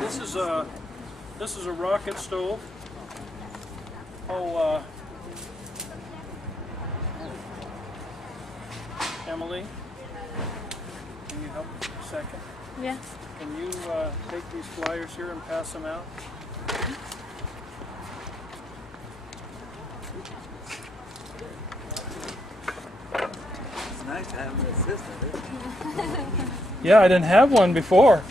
This is a rocket stove. Emily, can you help a second? Yeah. Can you take these flyers here and pass them out? It's nice to have an assistant, isn't it? Yeah, I didn't have one before.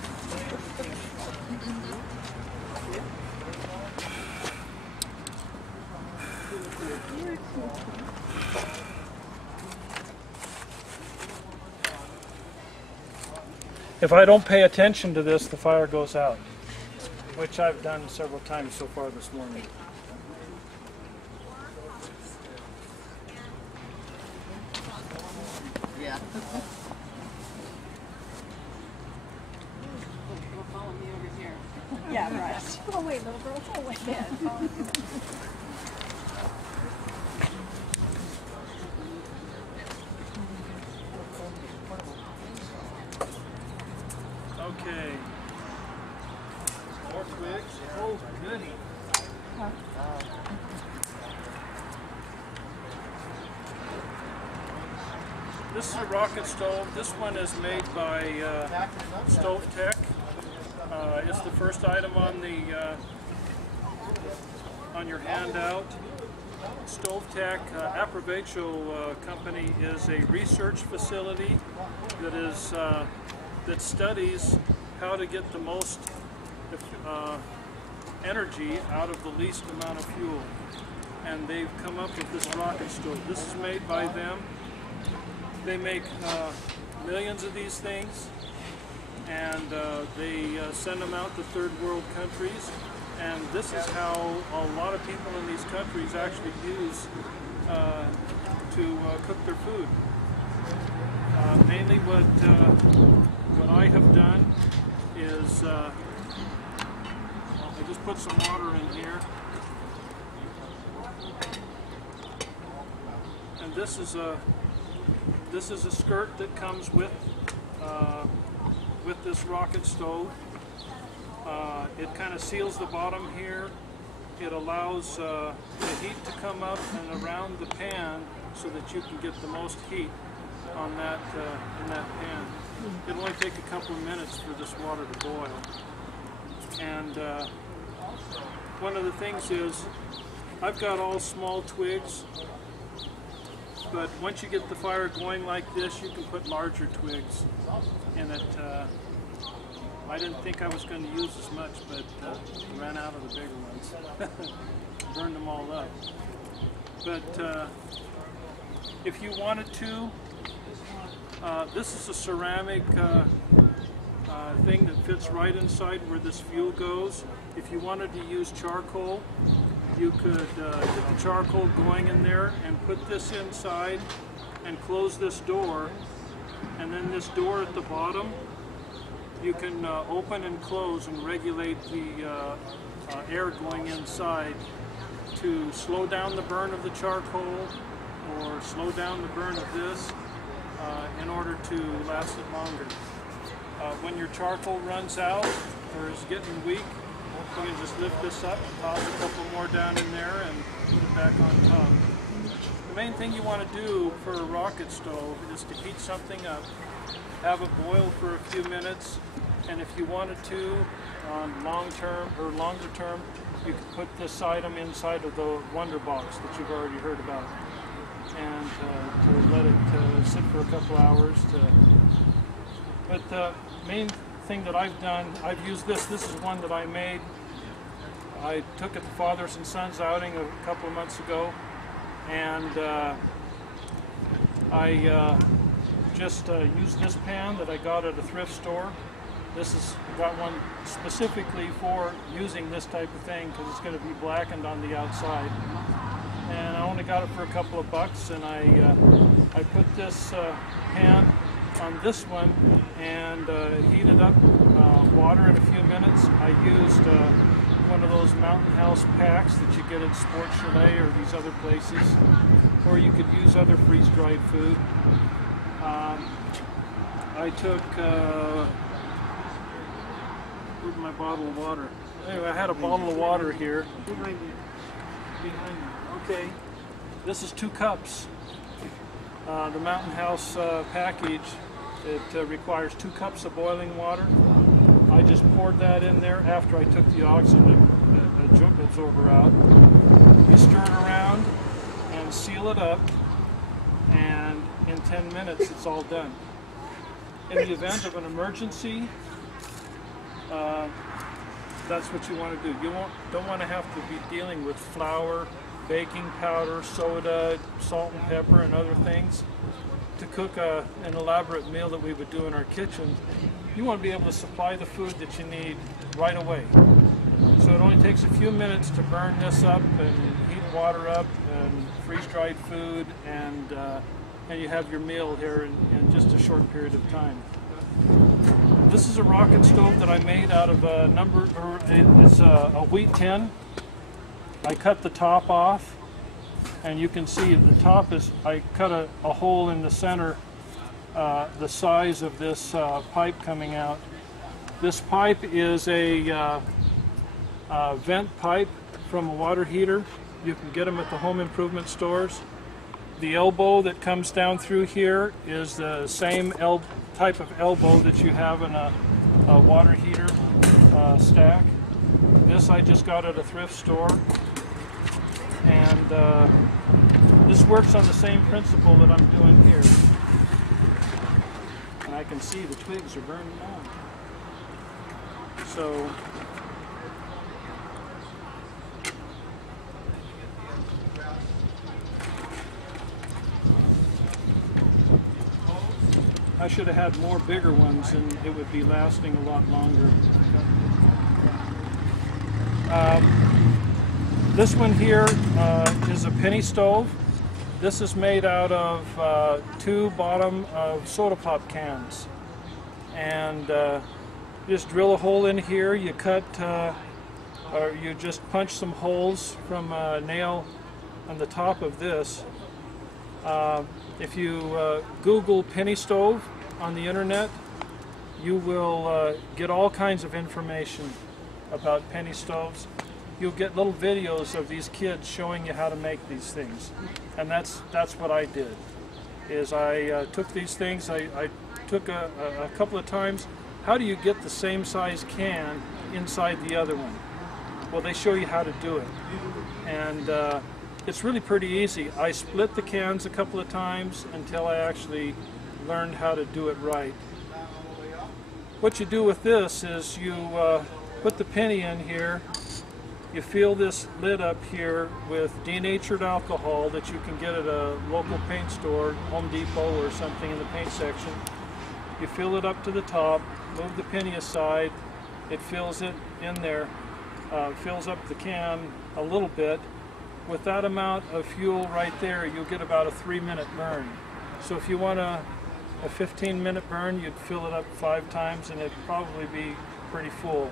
If I don't pay attention to this, the fire goes out, which I've done several times so far this morning. Yeah. Follow me over here. Yeah, right. Oh wait, little girl. Oh wait. Yeah. Okay. More twigs. Oh, goody. This is a rocket stove. This one is made by Stove Tech. It's the first item on the on your handout. Stove Tech Approvecho company is a research facility that is that studies how to get the most energy out of the least amount of fuel. And they've come up with this rocket stove. This is made by them. They make millions of these things, and they send them out to third world countries. And this is how a lot of people in these countries actually use to cook their food. Mainly what I have done is I just put some water in here, and this is a skirt that comes with this rocket stove. It kind of seals the bottom here. It allows the heat to come up and around the pan so that you can get the most heat on that in that pan. It'll only take a couple of minutes for this water to boil. And one of the things is I've got all small twigs, but once you get the fire going like this, you can put larger twigs in it. I didn't think I was going to use as much, but ran out of the bigger ones. Burned them all up. But if you wanted to, this is a ceramic thing that fits right inside where this fuel goes. If you wanted to use charcoal, you could get the charcoal going in there and put this inside and close this door, and then this door at the bottom you can open and close and regulate the air going inside to slow down the burn of the charcoal or slow down the burn of this in order to last it longer. When your charcoal runs out or is getting weak, you can just lift this up, toss a couple more down in there, and put it back on top. The main thing you want to do for a rocket stove is to heat something up, have it boil for a few minutes, and if you wanted to, on long term or longer term, you could put this item inside of the Wonder Box that you've already heard about, and to let it sit for a couple hours. But the main thing that I've done, I've used this. This is one that I made. I took it to Fathers and Sons outing a couple of months ago, and I just used this pan that I got at a thrift store. This is got one specifically for using this type of thing because it's going to be blackened on the outside. And I only got it for a couple of bucks, and I put this pan on this one and heated up water in a few minutes. I used one of those Mountain House packs that you get at Sport Chalet or these other places, or you could use other freeze-dried food. I took Where's my bottle of water? Anyway, I had a bottle of water here. Behind you. Behind me. Okay. This is 2 cups. The Mountain House package, it requires 2 cups of boiling water. I just poured that in there after I took the oxygen absorber out. You stir it around and seal it up, and in 10 minutes it's all done. In the event of an emergency, that's what you want to do. You don't want to have to be dealing with flour, baking powder, soda, salt and pepper, and other things to cook an elaborate meal that we would do in our kitchen. You want to be able to supply the food that you need right away. So it only takes a few minutes to burn this up and heat water up and freeze-dried food, and you have your meal here in just a short period of time. This is a rocket stove that I made out of it's a wheat tin. I cut the top off, and you can see the top is, I cut a hole in the center, the size of this pipe coming out. This pipe is a vent pipe from a water heater. You can get them at the home improvement stores. The elbow that comes down through here is the same type of elbow that you have in a water heater stack. This I just got at a thrift store, and this works on the same principle that I'm doing here. And I can see the twigs are burning down. So I should have had more bigger ones, and it would be lasting a lot longer. This one here is a penny stove. This is made out of 2 bottom of soda pop cans. And just drill a hole in here, you cut, or you just punch some holes from a nail on the top of this. If you Google penny stove on the internet, you will get all kinds of information about penny stoves. You'll get little videos of these kids showing you how to make these things, and that's what I did. Is I took these things, I took a couple of times. How do you get the same size can inside the other one? Well, they show you how to do it, and it's really pretty easy. I split the cans a couple of times until I actually learned how to do it right. What you do with this is you put the penny in here, you fill this lid up here with denatured alcohol that you can get at a local paint store, Home Depot or something in the paint section. You fill it up to the top, move the penny aside, it fills it in there, fills up the can a little bit. With that amount of fuel right there, you'll get about a 3-minute burn. So if you want a 15-minute burn, you'd fill it up 5 times and it'd probably be pretty full.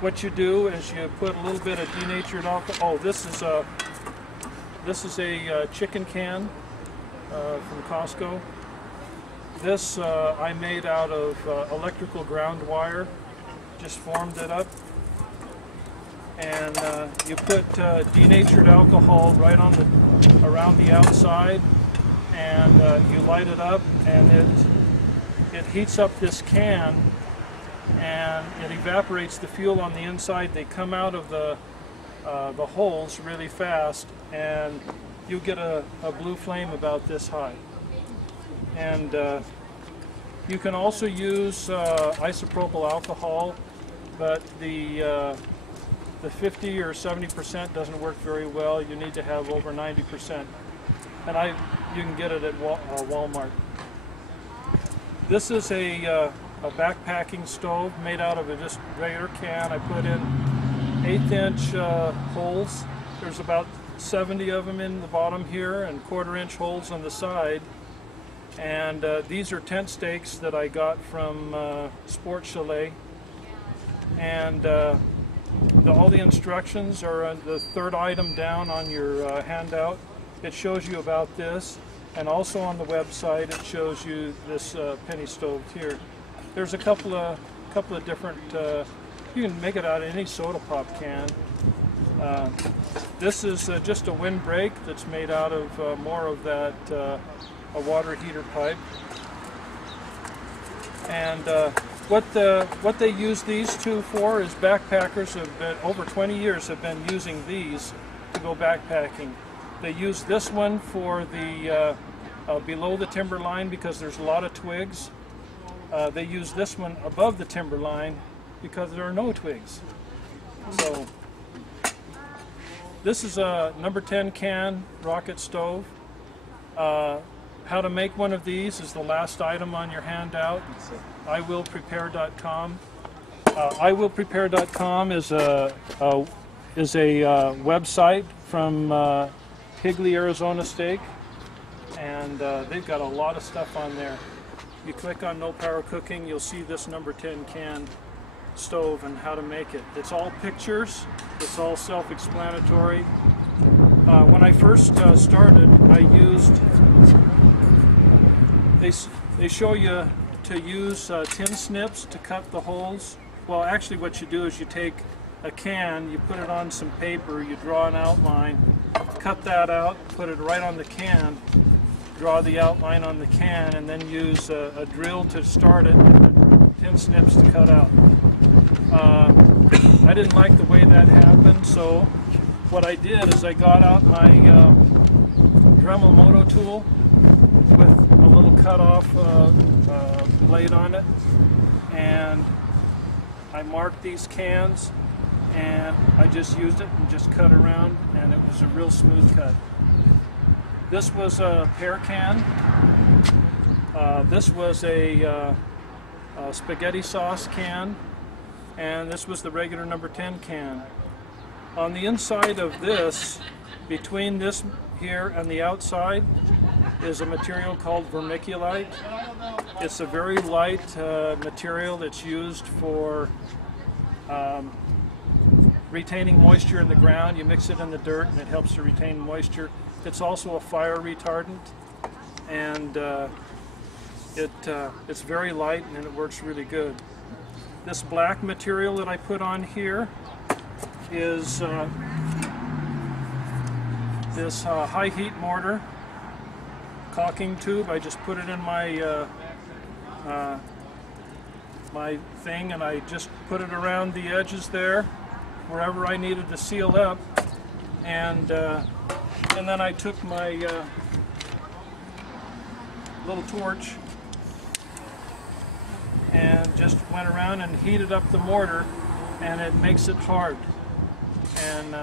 What you do is you put a little bit of denatured alcohol. Oh, this is a chicken can from Costco. This I made out of electrical ground wire. Just formed it up. And you put denatured alcohol right on around the outside, and you light it up, and it heats up this can, and it evaporates the fuel on the inside. They come out of the holes really fast, and you get a blue flame about this high. And you can also use isopropyl alcohol, but the 50 or 70% doesn't work very well. You need to have over 90%. And you can get it at Walmart. This is a backpacking stove made out of a just regular can. I put in 1/8-inch holes. There's about 70 of them in the bottom here, and 1/4-inch holes on the side. And these are tent stakes that I got from Sport Chalet. And all the instructions are on the 3rd item down on your handout. It shows you about this, and also on the website it shows you this penny stove here. there's a couple of different. You can make it out of any soda pop can. This is just a windbreak that's made out of more of that a water heater pipe. And what they use these two for is backpackers have been over 20 years have been using these to go backpacking. They use this one for the below the timber line because there's a lot of twigs. They use this one above the timber line because there are no twigs. So this is a number 10 can rocket stove. How to make one of these is the last item on your handout. iwillprepare.com. iwillprepare.com is a website from Higley, Arizona Steak, and they've got a lot of stuff on there. You click on No Power Cooking, you'll see this number 10 can stove and how to make it. It's all pictures, it's all self-explanatory. When I first started, I used, they show you to use tin snips to cut the holes. Well, actually what you do is you take a can, you put it on some paper, you draw an outline, cut that out, put it right on the can, draw the outline on the can, and then use a drill to start it, and tin snips to cut out. I didn't like the way that happened, so what I did is I got out my Dremel Moto tool with a little cut-off blade on it, and I marked these cans, and I just used it and just cut around, and it was a real smooth cut. This was a pear can. This was a spaghetti sauce can, and this was the regular number 10 can. On the inside of this, between this here and the outside, is a material called vermiculite. It's a very light material that's used for retaining moisture in the ground. You mix it in the dirt and it helps to retain moisture. It's also a fire retardant, and it's very light and it works really good. This black material that I put on here is this high heat mortar caulking tube. I just put it in my my thing, and I just put it around the edges there wherever I needed to seal up, and then I took my little torch and just went around and heated up the mortar, and it makes it hard and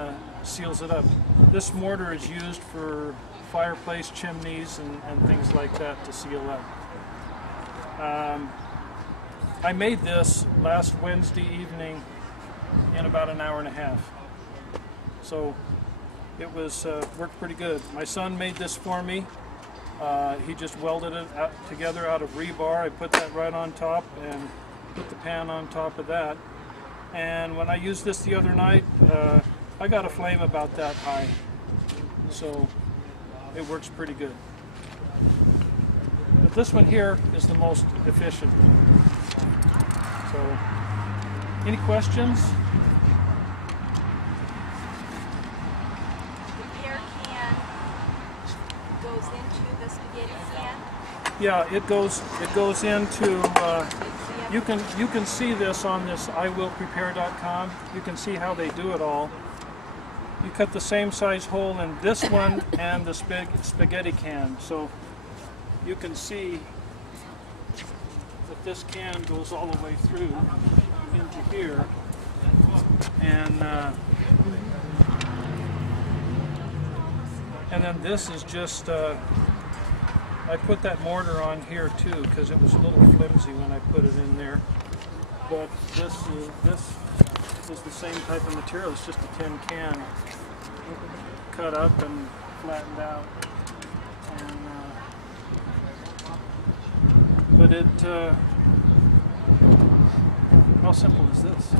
seals it up. This mortar is used for fireplace chimneys and things like that to seal up. I made this last Wednesday evening in about an hour and a half. So it was worked pretty good. My son made this for me. He just welded it together out of rebar. I put that right on top and put the pan on top of that. And when I used this the other night, I got a flame about that high. So it works pretty good. But this one here is the most efficient. So, any questions? The pear can goes into the spaghetti can. Yeah, it goes into. You can see this on this iwillprepare.com. You can see how they do it all. You cut the same size hole in this one and the spaghetti can, so you can see that this can goes all the way through into here, and then this is just. I put that mortar on here too because it was a little flimsy when I put it in there. But this is the same type of material. It's just a tin can cut up and flattened out. And but how simple is this?